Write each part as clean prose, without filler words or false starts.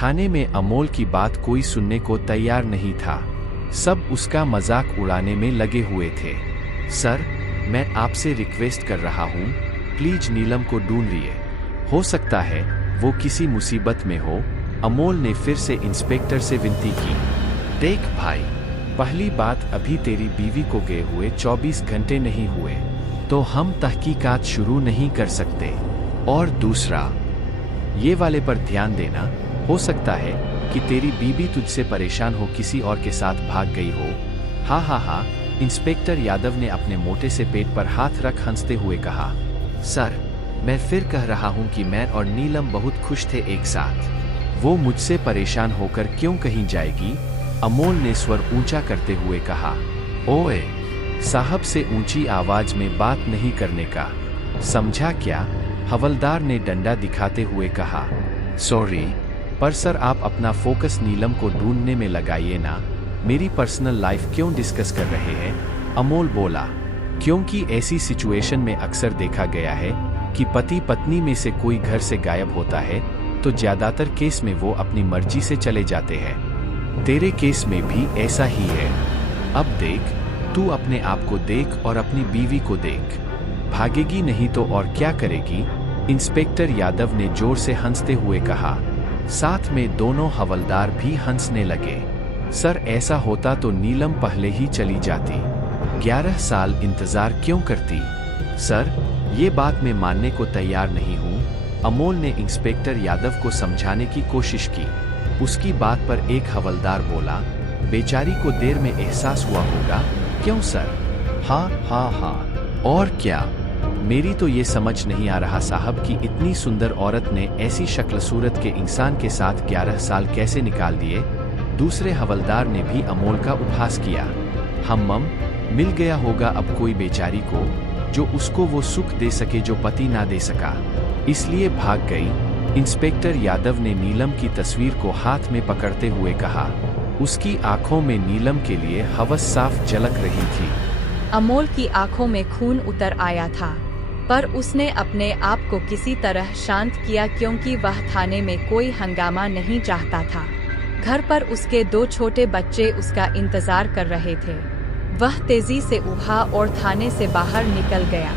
थाने में अमोल की बात कोई सुनने को तैयार नहीं था। सब उसका मजाक उड़ाने में लगे हुए थे। सर, मैं आपसे रिक्वेस्ट कर रहा हूँ, प्लीज नीलम को ढूंढिए। हो सकता है वो किसी मुसीबत में हो। अमोल ने फिर से इंस्पेक्टर से विनती की। देख भाई, पहली बात, अभी तेरी बीवी को गए हुए 24 घंटे नहीं हुए, तो हम तहकीकात शुरू नहीं कर सकते। और दूसरा, ये वाले पर ध्यान देना, हो सकता है कि तेरी बीवी तुझसे परेशान हो, किसी और के साथ भाग गई हो। हाँ हाँ हाँ, इंस्पेक्टर यादव ने अपने मोटे से पेट पर हाथ रख हंसते हुए कहा। सर, मैं फिर कह रहा हूँ कि मैं और नीलम बहुत खुश थे एक साथ। वो मुझसे परेशान होकर क्यों कहीं जाएगी? अमोल ने स्वर ऊंचा करते हुए कहा। ओए साहब से ऊंची आवाज में बात नहीं करने का, समझा क्या? हवलदार ने डंडा दिखाते हुए कहा। सॉरी, पर सर आप अपना फोकस नीलम को ढूंढने में लगाइए ना, मेरी पर्सनल लाइफ क्यों डिस्कस कर रहे हैं? अमोल बोला। क्योंकि ऐसी सिचुएशन में अक्सर देखा गया है कि पति पत्नी में से कोई घर से गायब होता है तो ज्यादातर केस में वो अपनी मर्जी से चले जाते हैं। तेरे केस में भी ऐसा ही है। अब देख, तू अपने आप को देख और अपनी बीवी को देख। भागेगी नहीं तो और क्या करेगी? इंस्पेक्टर यादव ने जोर से हंसते हुए कहा। साथ में दोनों हवलदार भी हंसने लगे। सर, ऐसा होता तो नीलम पहले ही चली जाती। 11 साल इंतजार क्यों करती? सर, ये बात मैं मानने को तैयार नहीं हूँ। अमोल ने इंस्पेक्टर यादव को समझाने की कोशिश की। उसकी बात पर एक हवलदार बोला, बेचारी को देर में एहसास हुआ होगा। क्यों सर? हाँ हाँ हाँ, और क्या? मेरी तो ये समझ नहीं आ रहा साहब कि इतनी सुंदर औरत ने ऐसी शक्ल सूरत के इंसान के साथ 11 साल कैसे निकाल दिए। दूसरे हवलदार ने भी अमोल का उपहास किया। हम्मम, मिल गया होगा अब कोई बेचारी को, जो उसको वो सुख दे सके जो पति ना दे सका, इसलिए भाग गई। इंस्पेक्टर यादव ने नीलम की तस्वीर को हाथ में पकड़ते हुए कहा। उसकी आंखों में नीलम के लिए हवस साफ झलक रही थी। अमोल की आंखों में खून उतर आया था, पर उसने अपने आप को किसी तरह शांत किया क्योंकि वह थाने में कोई हंगामा नहीं चाहता था। घर पर उसके 2 छोटे बच्चे उसका इंतजार कर रहे थे। वह तेजी से उठा और थाने से बाहर निकल गया।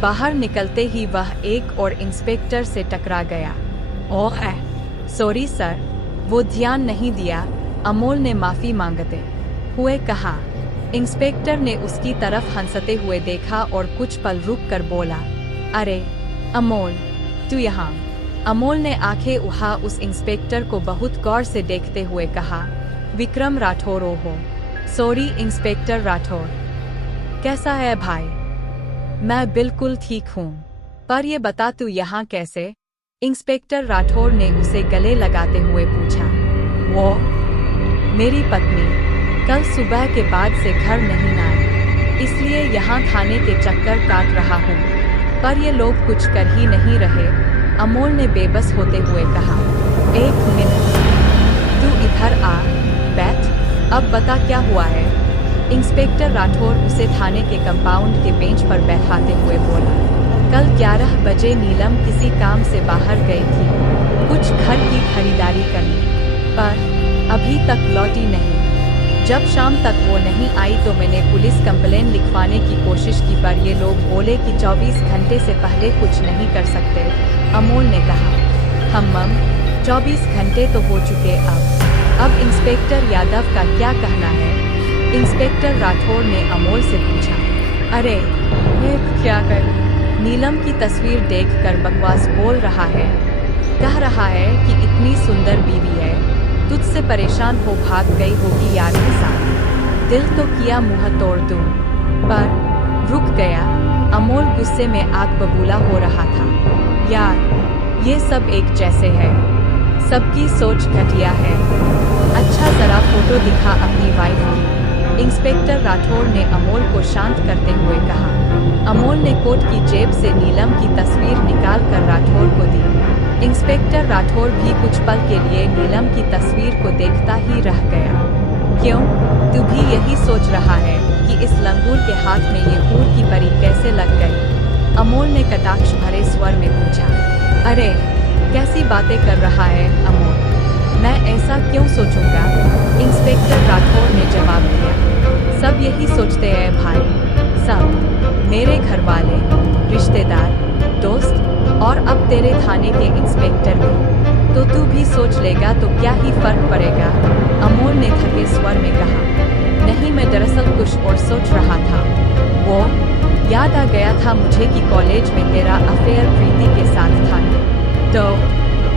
बाहर निकलते ही वह एक और इंस्पेक्टर से टकरा गया। ओह सॉरी सर, वो ध्यान नहीं दिया, अमोल ने माफी मांगते हुए कहा। इंस्पेक्टर ने उसकी तरफ हंसते हुए देखा और कुछ पल रुक कर बोला, अरे अमोल, तू यहाँ? अमोल ने आंखें उठा उस इंस्पेक्टर को बहुत गौर से देखते हुए कहा, विक्रम राठौर हो। Sorry inspector Rathore. कैसा है भाई? मैं बिल्कुल ठीक हूँ, पर ये बता तू यहाँ कैसे? इंस्पेक्टर राठौर ने उसे गले लगाते हुए पूछा। वो मेरी पत्नी कल सुबह के बाद से घर नहीं आई, इसलिए यहाँ थाने के चक्कर काट रहा हूँ, पर ये लोग कुछ कर ही नहीं रहे। अमोल ने बेबस होते हुए कहा। 1 मिनट, तू इधर आ, बैठ, अब बता क्या हुआ है? इंस्पेक्टर राठौर उसे थाने के कंपाउंड के बेंच पर बैठाते हुए बोला। कल 11 बजे नीलम किसी काम से बाहर गई थी, कुछ घर की खरीदारी करने, पर अभी तक लौटी नहीं। जब शाम तक वो नहीं आई तो मैंने पुलिस कंप्लेन लिखवाने की कोशिश की, पर ये लोग बोले कि 24 घंटे से पहले कुछ नहीं कर सकते। अमोल ने कहा। हम्मम, 24 घंटे तो हो चुके। अब इंस्पेक्टर यादव का क्या कहना है? इंस्पेक्टर राठौर ने अमोल से पूछा। अरे मैं क्या करूं? नीलम की तस्वीर देखकर बकवास बोल रहा है। कह रहा है कि इतनी सुंदर बीवी है, तुझसे परेशान हो भाग गई होगी यार के साथ। दिल तो किया मुंह तोड़ दूं, पर रुक गया। अमोल गुस्से में आग बबूला हो रहा था। यार ये सब एक जैसे है, सबकी सोच घटिया है। अच्छा जरा फोटो दिखा अपनी वाइफ की। इंस्पेक्टर राठौर ने अमोल को शांत करते हुए कहा। अमोल ने कोट की जेब से नीलम की तस्वीर निकाल कर राठौर को दी। इंस्पेक्टर राठौर भी कुछ पल के लिए नीलम की तस्वीर को देखता ही रह गया। क्यों, तू भी यही सोच रहा है कि इस लंगूर के हाथ में ये हूर की परी कैसे लग गई? अमोल ने कटाक्ष भरे स्वर में पूछा। अरे कैसी बातें कर रहा है अमोल, यही सोचते हैं भाई, सब मेरे घर वाले, रिश्तेदार, दोस्त और अब तेरे थाने के इंस्पेक्टर भी। तो तू भी सोच लेगा तो क्या ही फर्क पड़ेगा, अमोल ने थके स्वर में कहा। नहीं, मैं दरअसल कुछ और सोच रहा था। वो याद आ गया था मुझे कि कॉलेज में तेरा अफेयर प्रीति के साथ था, तो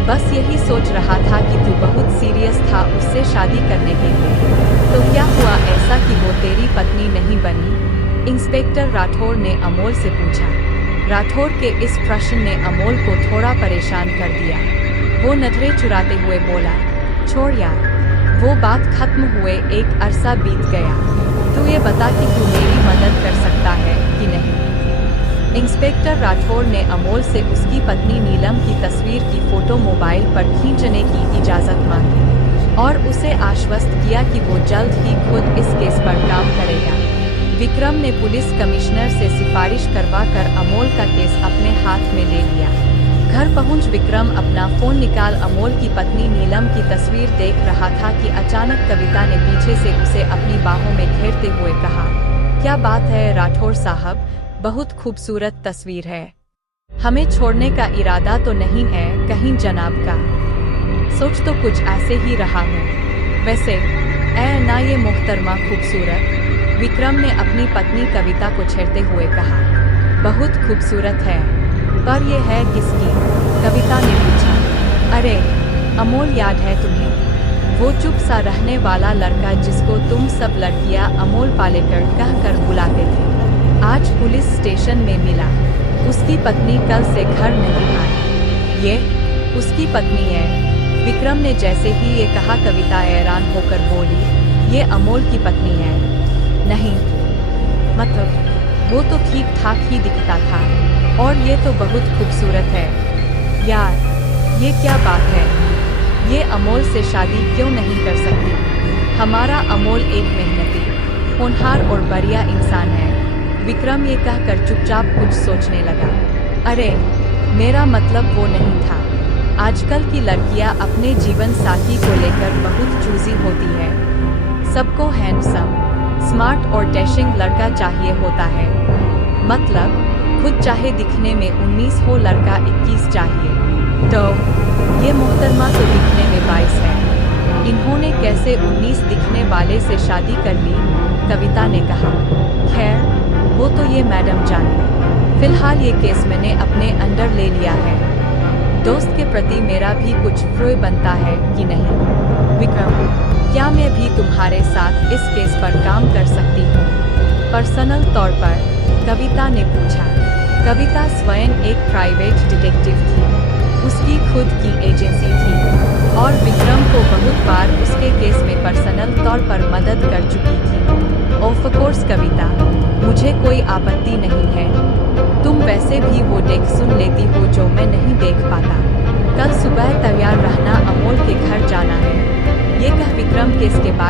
बस यही सोच रहा था कि तू बहुत सीरियस था उससे शादी करने के लिए। तो क्या हुआ ऐसा कि वो तेरी पत्नी नहीं बनी? इंस्पेक्टर राठौर ने अमोल से पूछा। राठौर के इस प्रश्न ने अमोल को थोड़ा परेशान कर दिया। वो नजरें चुराते हुए बोला, छोड़ यार, वो बात खत्म हुए एक अरसा बीत गया। तू ये बता कि तू मेरी मदद कर सकता है कि नहीं? इंस्पेक्टर राठौर ने अमोल से उसकी पत्नी नीलम की तस्वीर की फोटो मोबाइल पर खींचने की इजाज़त मांगी और उसे आश्वस्त किया कि वो जल्द ही खुद इस केस पर काम करेगा। विक्रम ने पुलिस कमिश्नर से सिफारिश करवाकर अमोल का केस अपने हाथ में ले लिया। घर पहुंच विक्रम अपना फोन निकाल अमोल की पत्नी नीलम की तस्वीर देख रहा था कि अचानक कविता ने पीछे से उसे अपनी बाहों में घेरते हुए कहा, क्या बात है राठौर साहब, बहुत खूबसूरत तस्वीर है। हमें छोड़ने का इरादा तो नहीं है कहीं जनाब का? सोच तो कुछ ऐसे ही रहा हूँ। वैसे ना ये मोहतरमा खूबसूरत? विक्रम ने अपनी पत्नी कविता को छेड़ते हुए कहा। बहुत खूबसूरत है, पर ये है किसकी? कविता ने पूछा। अरे अमोल, याद है तुम्हें वो चुप सा रहने वाला लड़का जिसको तुम सब लड़कियां अमोल पालेकर कहकर बुलाते थे? आज पुलिस स्टेशन में मिला, उसकी पत्नी कल से घर नहीं आई। ये उसकी पत्नी है? विक्रम ने जैसे ही ये कहा कविता हैरान होकर बोली, ये अमोल की पत्नी है? नहीं, मतलब वो तो ठीक ठाक ही दिखता था, और ये तो बहुत खूबसूरत है। यार ये क्या बात है, ये अमोल से शादी क्यों नहीं कर सकती? हमारा अमोल एक मेहनती, होनहार और बढ़िया इंसान है। विक्रम ये कहकर चुपचाप कुछ सोचने लगा। अरे मेरा मतलब वो नहीं था। आजकल की लड़कियां अपने जीवन साथी को लेकर बहुत चूजी होती है। सबको हैंडसम, स्मार्ट और डैशिंग लड़का चाहिए होता है। मतलब खुद चाहे दिखने में 19 हो, लड़का 21 चाहिए। तो ये मोहतरमा तो दिखने में 22 है, इन्होंने कैसे 19 दिखने वाले से शादी कर ली? कविता ने कहा। खैर वो तो ये मैडम जाने, फिलहाल ये केस मैंने अपने अंडर ले लिया है। दोस्त के प्रति मेरा भी कुछ फ्रोय बनता है कि नहीं? विक्रम, क्या मैं भी तुम्हारे साथ इस केस पर काम कर सकती हूँ? पर्सनल तौर पर? कविता ने पूछा। कविता स्वयं एक प्राइवेट डिटेक्टिव थी, उसकी खुद की एजेंसी थी और विक्रम को बहुत बार उसके केस में पर्सनल तौर पर मदद कर चुकी थी। ऑफ कोर्स कविता, मुझे कोई आपत्ति नहीं है। तुम वैसे भी वो देख सुन लेती हो जो मैं नहीं देख पाता। कल सुबह तैयार रहना, अमोल के घर जाना है। ये कह विक्रम केस के बाद